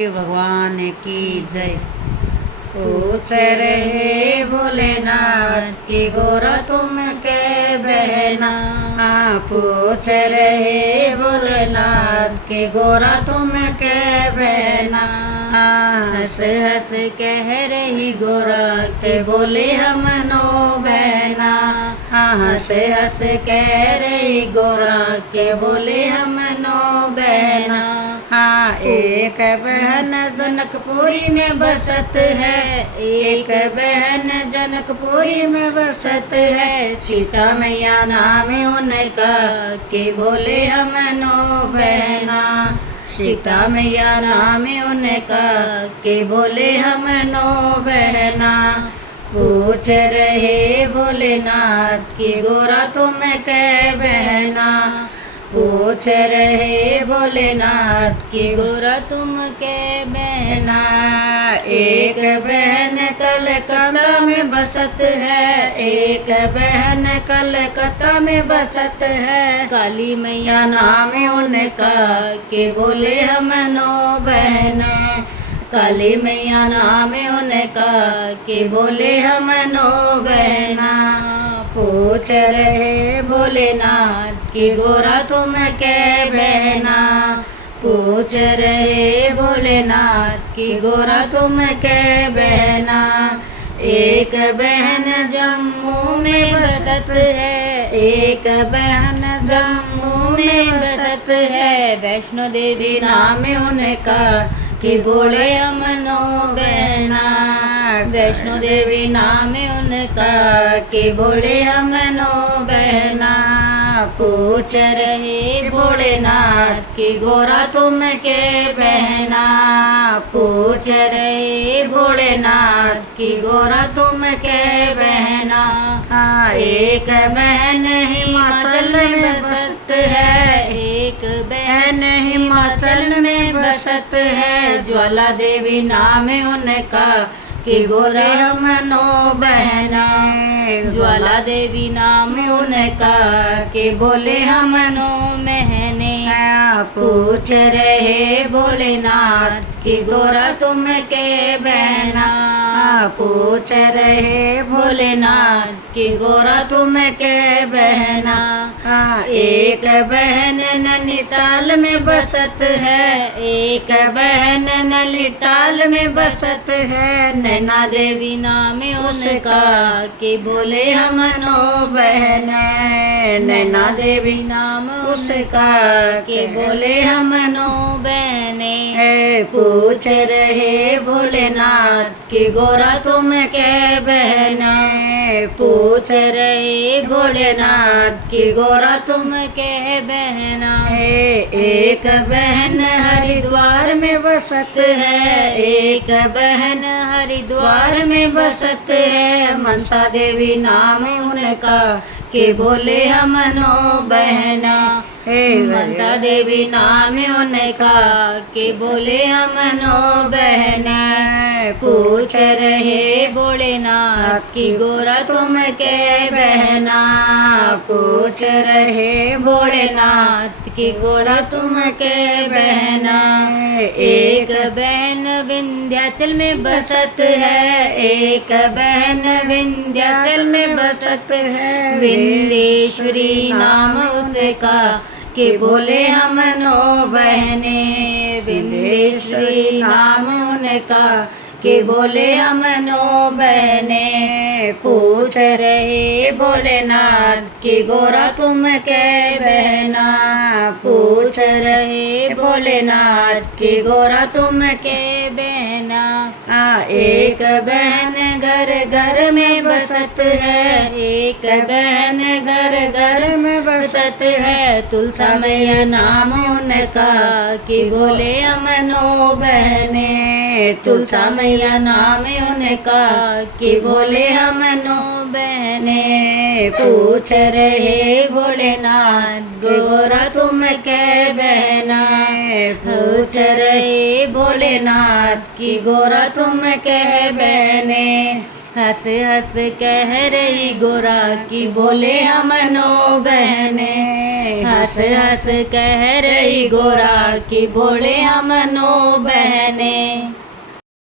भगवान की जय। पूछ रहे भोलेनाथ की गोरा तुम के बहना। पूछ रहे भोलेनाथ की गोरा तुम के बहना। हंस हंस कह रही गोरा के बोले हम नो बहना। हंस हंस कह रही गोरा के बोले हम नो बहना। एक बहन जनकपुरी में बसत है। एक बहन जनकपुरी में बसत है। सीता मैया नाम उनका के बोले हम नो बहना। सीता मैया नाम उनका के बोले हम नो बहना। पूछ रहे भोलेनाथ की गोरा तुम के बहना। पूछ रहे भोलेनाथ की गोरा तुम के बहना। एक बहन कलकत्ता में बसत है। एक बहन कलकत्ता में बसत है। काली मैया नाम उनका के बोले हम नो बहना। काली मैया नाम उनका के बोले हम नो बहना। पूछ रहे भोलेनाथ की गोरा तुम के बहना। पूछ रहे भोलेनाथ की गोरा तुम के बहना। एक बहन जम्मू में बसत है। एक बहन जम्मू में बसत है। वैष्णो देवी नाम उनका कि बोले हम नो बहना। वैष्णो देवी नाम उनका कि बोले हम नो बहना। पूछ रहे भोलेनाथ की गोरा तुम के बहना। पूछ रहे भोलेनाथ की गोरा तुम के बहना। एक बहन हिमाचल में बसत है। एक बहन हिमाचल में बसत है। ज्वाला देवी नाम उनका कि गोरे हम नो बहना। ज्वाला देवी नाम उनका कि बोले हम नो बहने। पूछ रहे भोलेनाथ की गोरा तुम के बहना। पूछ रहे भोलेनाथ की गोरा तुम के बहना। एक बहन नैनीताल में बसत है। एक बहन नैनीताल में बसत है। नैना देवी नाम उनका कि बोले हम नो बहना। नैना देवी नाम उसका कि बोले हम नो बहने। पूछ रहे भोलेनाथ की गोरा तुम के बहना। पूछ रहे भोलेनाथ की गोरा तुम के बहना। एक बहन हरिद्वार में बसत है। एक बहन हरिद्वार में बसत है। मनसा देवी नाम उनका कि बोले हम नो बहना। मनसा देवी नाम उनका कि बोले हम नो बहना। पूछ रहे भोलेनाथ की गोरा तुम के बहना। पूछ रहे भोलेनाथ की गोरा तुम के बहना। एक बहन विंध्याचल में बसत है। एक बहन विंध्याचल में बसत है। विंध्येश्वरी नाम उसका कि बोले हम नो बहने। विंध्येश्वरी नाम उनका कि बोले हम नो बहने। पूछ रहे भोलेनाथ की गोरा तुम के बहना। पूछ रहे भोलेनाथ की गोरा तुम के बहना। एक बहन घर घर में बसत है। एक बहन घर घर में बसत है। तुलसा मैया नाम उनका कि बोले हम नो बहने। तुलसा मैया नाम उनका कि बोले हम नो बहने। पूछ रहे भोलेनाथ गोरा तुम के बहना। पूछ रहे भोलेनाथ की गोरा तुम के बहने। हंस हंस कह रही गोरा की बोले हम नो बहने, हंस हंस कह रही गोरा की बोले हम नो बहने।